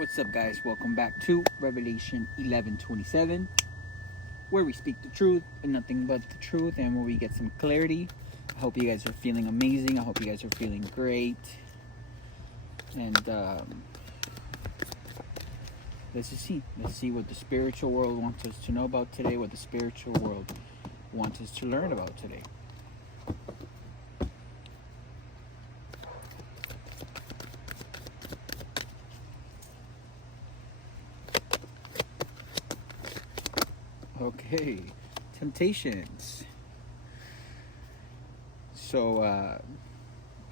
What's up, guys? Welcome back to Revelation 11:27, where we speak the truth and nothing but the truth, and where we get some clarity. I hope you guys are feeling amazing. I hope you guys are feeling great. And let's just see. Let's see what the spiritual world wants us to know about today, what the spiritual world wants us to learn about today. Okay, temptations. So,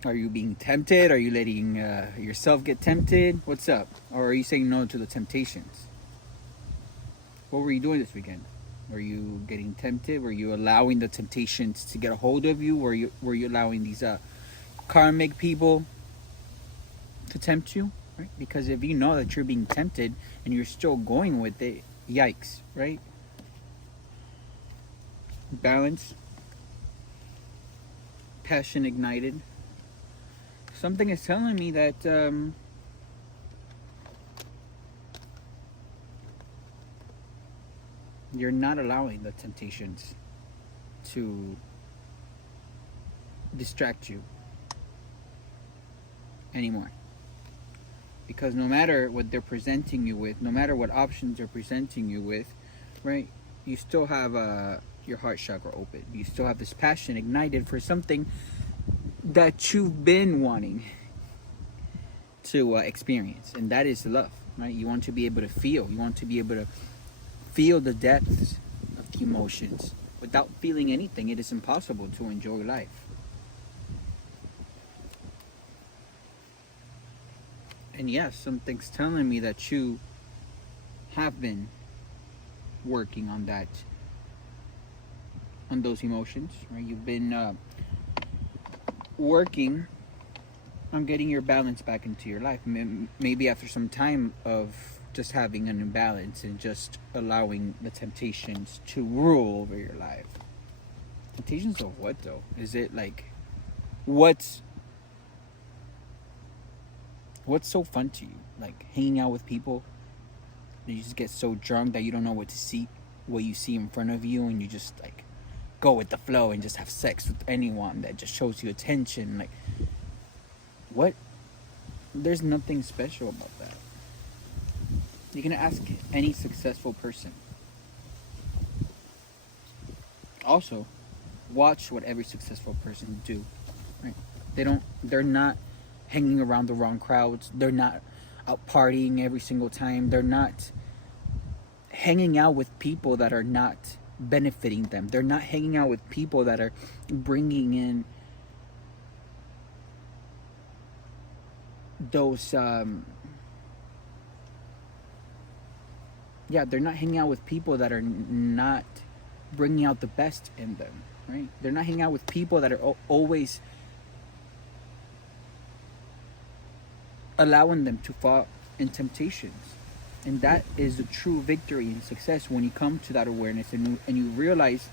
are you being tempted? Are you letting yourself get tempted? What's up? Or are you saying no to the temptations? What were you doing this weekend? Were you getting tempted? Were you allowing the temptations to get a hold of you? Were you allowing these karmic people to tempt you? Right? Because if you know that you're being tempted and you're still going with it, yikes, right? Balance, passion ignited. Something is telling me that you're not allowing the temptations to distract you anymore. Because no matter what they're presenting you with, no matter what options they're presenting you with, right, you still have your heart chakra open. You still have this passion ignited for something that you've been wanting to experience, and that is love, right? You want to be able to feel. You want to be able to feel the depths of the emotions. Without feeling anything, it is impossible to enjoy life. And yes, something's telling me that you have been working on that, on those emotions, right? You've been working on getting your balance back into your life. Maybe after some time of just having an imbalance and just allowing the temptations to rule over your life. Temptations of what, though? Is it like, what's so fun to you? Like hanging out with people, you just get so drunk that you don't know what you see in front of you, and you just like go with the flow and just have sex with anyone that just shows you attention. Like, what? There's nothing special about that. You can ask any successful person. Also, watch what every successful person do. Right? They're not hanging around the wrong crowds. They're not out partying every single time. They're not hanging out with people that are not benefiting them. They're not hanging out with people that are bringing in those they're not hanging out with people that are not bringing out the best in them, right? They're not hanging out with people that are always allowing them to fall in temptations. And that is the true victory and success, when you come to that awareness and you realize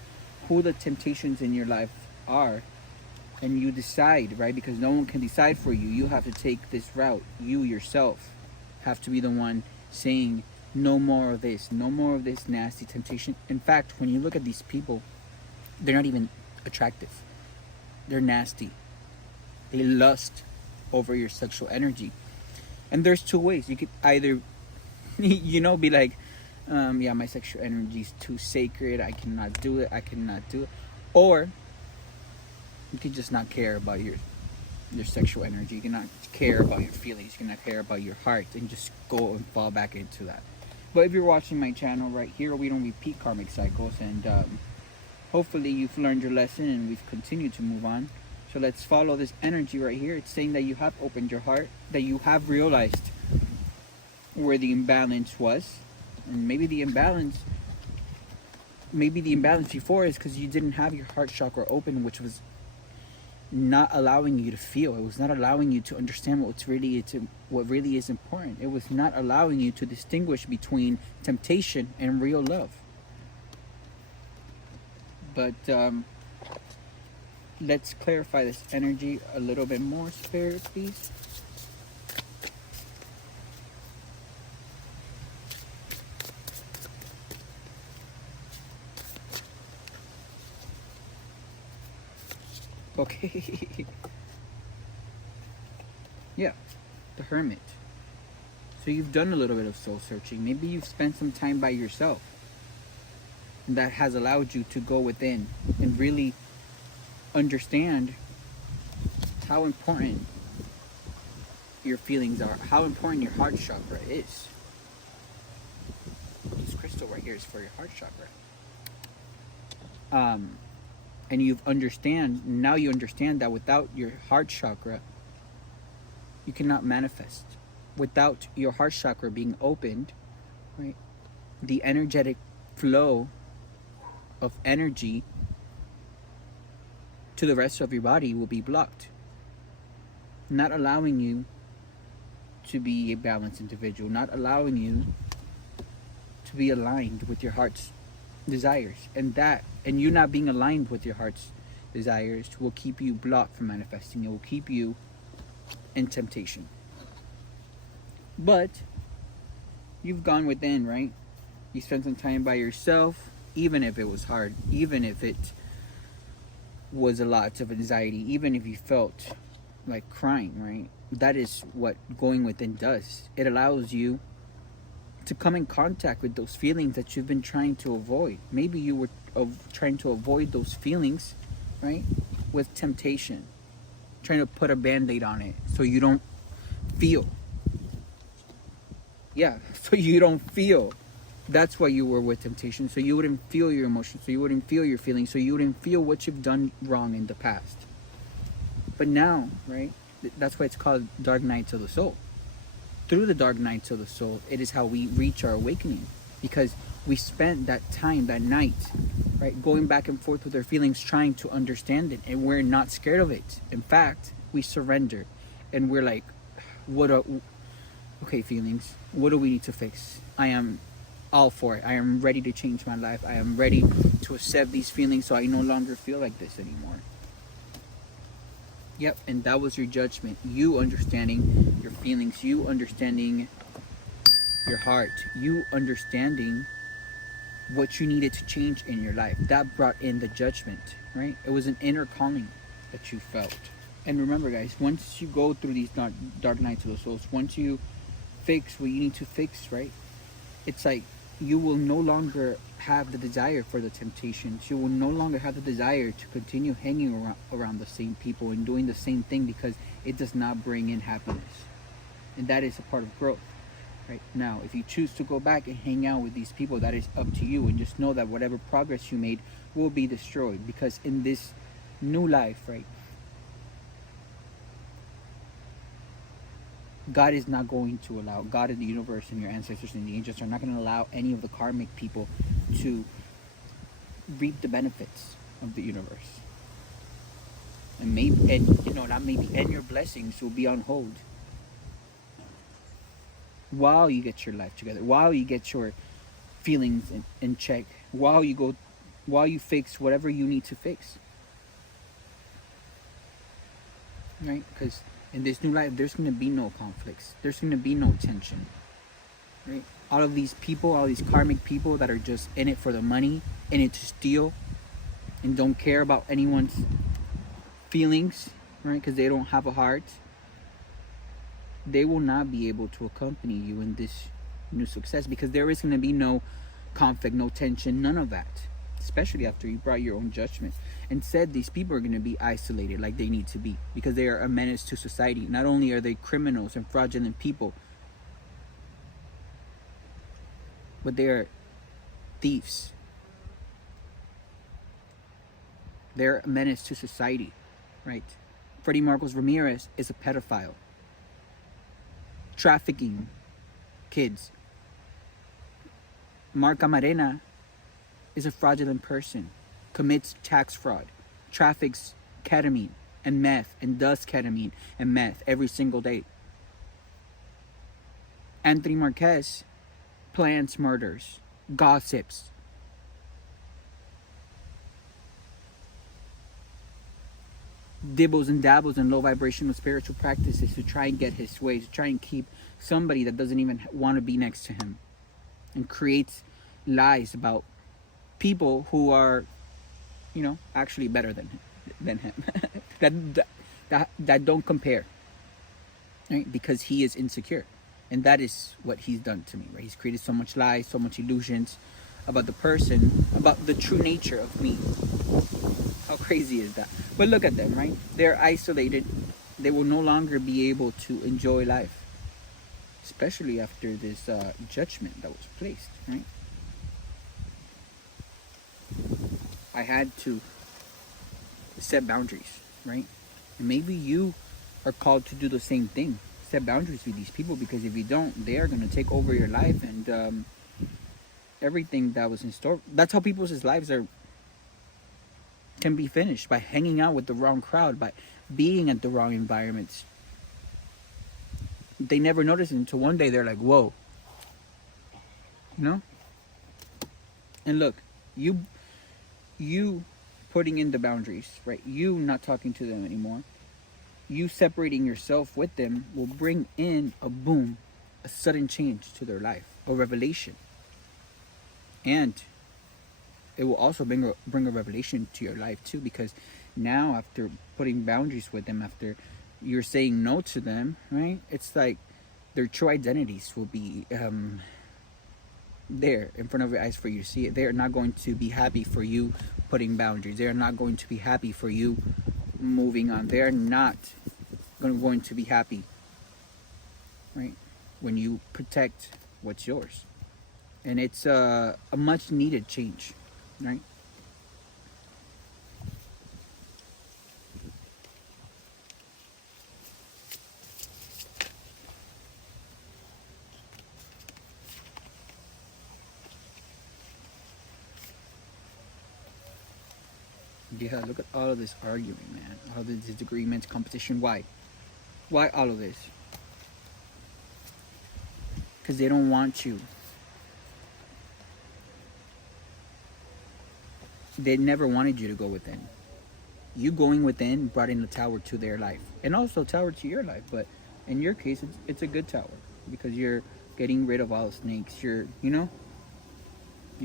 who the temptations in your life are, and you decide, right? Because no one can decide for you. You have to take this route. You yourself have to be the one saying, no more of this, no more of this nasty temptation. In fact, when you look at these people, they're not even attractive. They're nasty. They lust over your sexual energy. And there's two ways. You could either be like, my sexual energy is too sacred. I cannot do it. Or you could just not care about your sexual energy. You cannot care about your feelings. You cannot care about your heart, and just go and fall back into that. But if you're watching my channel right here, we don't repeat karmic cycles, and hopefully you've learned your lesson and we've continued to move on. So let's follow this energy right here. It's saying that you have opened your heart, that you have realized where the imbalance was. And maybe the imbalance before is because you didn't have your heart chakra open, which was not allowing you to feel. It was not allowing you to understand what really is important. It was not allowing you to distinguish between temptation and real love. But let's clarify this energy a little bit more, Spirit, please. Okay. Yeah, the hermit. So you've done a little bit of soul searching. Maybe you've spent some time by yourself. And that has allowed you to go within and really understand how important your feelings are, how important your heart chakra is. This crystal right here is for your heart chakra. And you understand that without your heart chakra, you cannot manifest. Without your heart chakra being opened, right, the energetic flow of energy to the rest of your body will be blocked, not allowing you to be a balanced individual, not allowing you to be aligned with your heart's desires. And you not being aligned with your heart's desires will keep you blocked from manifesting. It will keep you in temptation. But you've gone within, right? You spent some time by yourself, even if it was hard, even if it was a lot of anxiety, even if you felt like crying, right? That is what going within does. It allows you to come in contact with those feelings that you've been trying to avoid. Maybe you were trying to avoid those feelings, right, with temptation, trying to put a band-aid on it so you don't feel. Yeah, so you don't feel. That's why you were with temptation, so you wouldn't feel your emotions, so you wouldn't feel your feelings, so you wouldn't feel what you've done wrong in the past. But now, right, that's why it's called dark nights of the soul. Through the dark nights of the soul, it is how we reach our awakening, because we spent that time, that night, right, going back and forth with our feelings, trying to understand it, and we're not scared of it. In fact, we surrender, and we're like, okay, feelings, what do we need to fix? I am all for it. I am ready to change my life. I am ready to accept these feelings so I no longer feel like this anymore. Yep, and that was your judgment. You understanding your feelings, you understanding your heart, you understanding what you needed to change in your life. That brought in the judgment, right? It was an inner calling that you felt. And remember, guys, once you go through these dark nights of the souls, once you fix what you need to fix, right, it's like you will no longer have the desire for the temptations. You will no longer have the desire to continue hanging around the same people and doing the same thing, because it does not bring in happiness. And that is a part of growth. Right now, if you choose to go back and hang out with these people, that is up to you. And just know that whatever progress you made will be destroyed, because in this new life, right, God is not going to allow, God in the universe and your ancestors and the angels are not going to allow any of the karmic people to reap the benefits of the universe. And and your blessings will be on hold while you get your life together, while you get your feelings in check, while you fix whatever you need to fix, right? Because in this new life, there's going to be no conflicts, there's going to be no tension, right? All of these people, all these karmic people that are just in it for the money, in it to steal, and don't care about anyone's feelings, right? Because they don't have a heart, they will not be able to accompany you in this new success, because there is going to be no conflict, no tension, none of that. Especially after you brought your own judgment and said these people are going to be isolated like they need to be, because they are a menace to society. Not only are they criminals and fraudulent people, but they are thieves. They're a menace to society, right? Freddie Marcos Ramirez is a pedophile, trafficking kids. Mark Camarena is a fraudulent person, commits tax fraud, traffics ketamine and meth, and does ketamine and meth every single day. Anthony Marquez plans murders, gossips, dibbles and dabbles in low vibrational spiritual practices to try and get his way, to try and keep somebody that doesn't even want to be next to him, and creates lies about people who are, actually better than him. that that don't compare, right? Because he is insecure, and that is what he's done to me, right? He's created so much lies, so much illusions about the person, about the true nature of me. How crazy is that? But look at them, right? They're isolated. They will no longer be able to enjoy life, especially after this judgment that was placed, right? I had to set boundaries, right? And maybe you are called to do the same thing. Set boundaries with these people, because if you don't, they are going to take over your life, and everything that was in store. That's how people's lives are can be finished, by hanging out with the wrong crowd, by being at the wrong environments. They never notice it until one day they're like, whoa, you know? And look, you putting in the boundaries, right? You not talking to them anymore, you separating yourself with them will bring in a boom, a sudden change to their life, a revelation. And it will also bring a revelation to your life too, because now, after putting boundaries with them, after you're saying no to them, right? It's like their true identities will be there in front of your eyes for you to see it. They are not going to be happy for you putting boundaries. They are not going to be happy for you moving on. They are not going to be happy, right, when you protect what's yours. And it's a much needed change, right? Yeah, look at all of this arguing, man. All of these disagreements, competition. Why? Why all of this? Because they don't want you. They never wanted you to go within. You going within brought in a tower to their life, and also a tower to your life. But in your case, it's a good tower, because you're getting rid of all the snakes. You're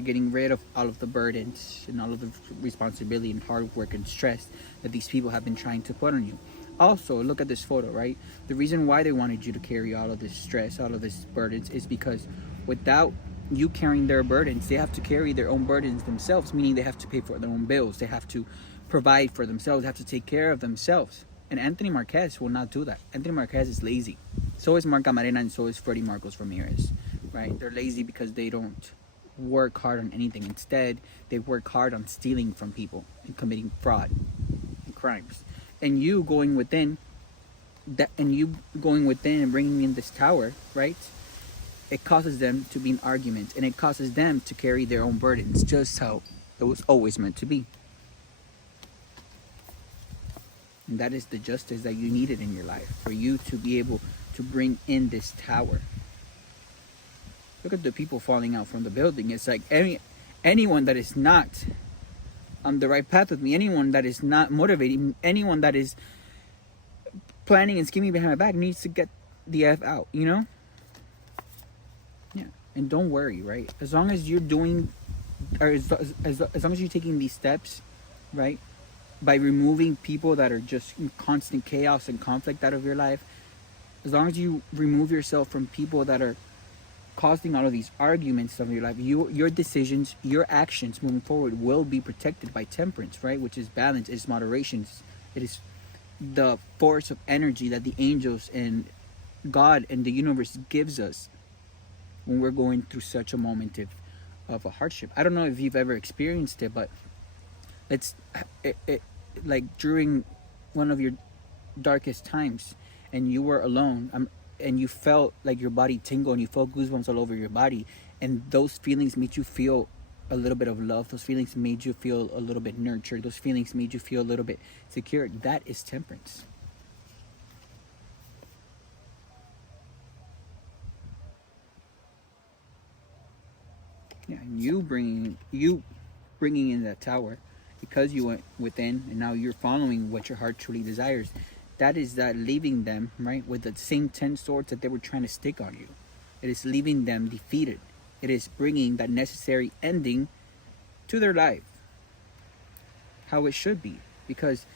getting rid of all of the burdens and all of the responsibility and hard work and stress that these people have been trying to put on you. Also, look at this photo, right? The reason why they wanted you to carry all of this stress, all of this burdens, is because without you carrying their burdens, they have to carry their own burdens themselves, meaning they have to pay for their own bills. They have to provide for themselves, they have to take care of themselves. And Anthony Marquez will not do that. Anthony Marquez is lazy. So is Mark Camarena, and so is Freddie Marcos Ramirez, right? They're lazy because they don't work hard on anything. Instead, they work hard on stealing from people and committing fraud and crimes. And you going within and bringing in this tower, right? It causes them to be in arguments, and it causes them to carry their own burdens, just how it was always meant to be. And that is the justice that you needed in your life, for you to be able to bring in this tower. Look at the people falling out from the building. It's like anyone that is not on the right path with me, anyone that is not motivating, anyone that is planning and scheming behind my back needs to get the F out, you know? Yeah. And don't worry, right? As long as you're doing, or as long as you're taking these steps, right? By removing people that are just in constant chaos and conflict out of your life, as long as you remove yourself from people that are causing all of these arguments of your life, your decisions, your actions moving forward will be protected by temperance, right? Which is balance, is moderation. It is the force of energy that the angels and God and the universe gives us when we're going through such a moment of a hardship. I don't know if you've ever experienced it, but like during one of your darkest times and you were alone, and you felt like your body tingle and you felt goosebumps all over your body, and those feelings made you feel a little bit of love, those feelings made you feel a little bit nurtured, those feelings made you feel a little bit secure. That is temperance. Yeah, and you bringing in that tower, because you went within and now you're following what your heart truly desires. That is that leaving them, right, with the same 10 swords that they were trying to stick on you. It is leaving them defeated. It is bringing that necessary ending to their life, how it should be. Because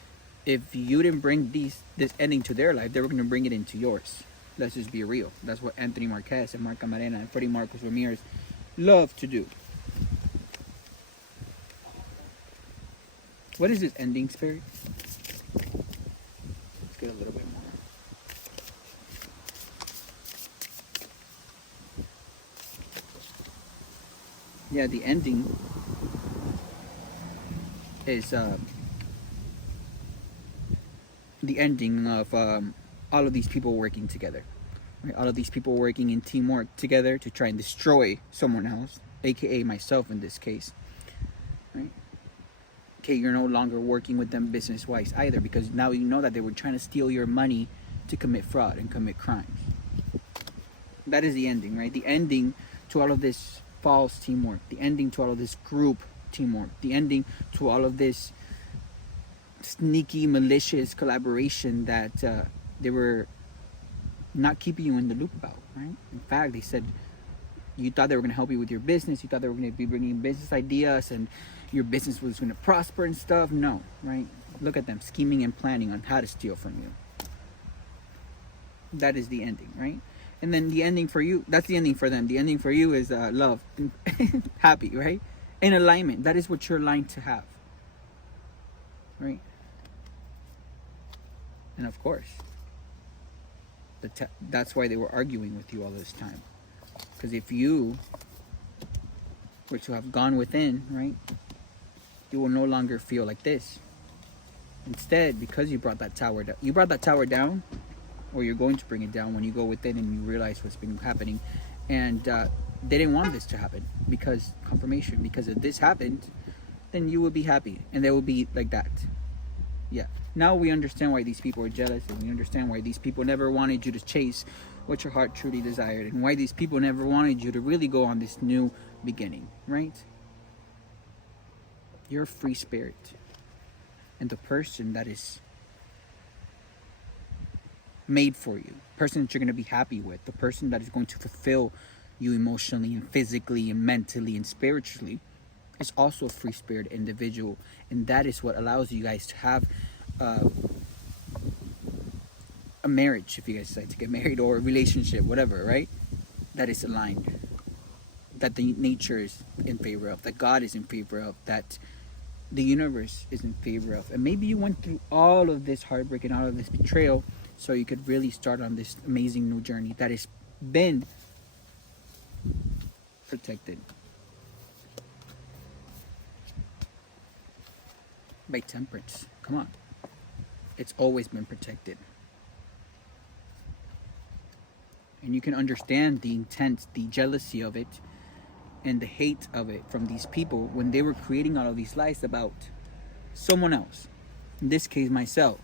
if you didn't bring this ending to their life, they were going to bring it into yours. Let's just be real. That's what Anthony Marquez and Mark Camarena and Freddie Marcos Ramirez love to do. What is this ending, Spirit? Let's get a little bit more. Yeah, the ending is the ending of all of these people working together. Right? All of these people working in teamwork together to try and destroy someone else, aka myself in this case. Right? Okay, you're no longer working with them business-wise either, because now you know that they were trying to steal your money to commit fraud and commit crimes. That is the ending, right? The ending to all of this false teamwork, the ending to all of this group teamwork, the ending to all of this sneaky, malicious collaboration that they were not keeping you in the loop about, right? In fact, they said you thought they were going to help you with your business, you thought they were going to be bringing business ideas and your business was going to prosper and stuff. No, right? Look at them scheming and planning on how to steal from you. That is the ending, right? And then the ending for you, that's the ending for them. The ending for you is love, happy, right? In alignment. That is what you're aligned to have, right? And of course, that's why they were arguing with you all this time. Because if you were to have gone within, right, you will no longer feel like this. Instead, because you brought that tower down, or you're going to bring it down when you go within and you realize what's been happening. And they didn't want this to happen, because confirmation, because if this happened, then you would be happy and they would be like that. Yeah. Now we understand why these people are jealous, and we understand why these people never wanted you to chase what your heart truly desired, and why these people never wanted you to really go on this new beginning, right? You're a free spirit. And the person that is made for you, the person that you're going to be happy with, the person that is going to fulfill you emotionally and physically and mentally and spiritually, is also a free spirit individual. And that is what allows you guys to have a marriage, if you guys decide to get married, or a relationship, whatever, right? That is aligned, that the nature is in favor of, that God is in favor of, that the universe is in favor of. And maybe you went through all of this heartbreak and all of this betrayal so you could really start on this amazing new journey that has been protected by temperance. Come on. It's always been protected. And you can understand the intent, the jealousy of it, and the hate of it from these people when they were creating all of these lies about someone else. In this case, myself.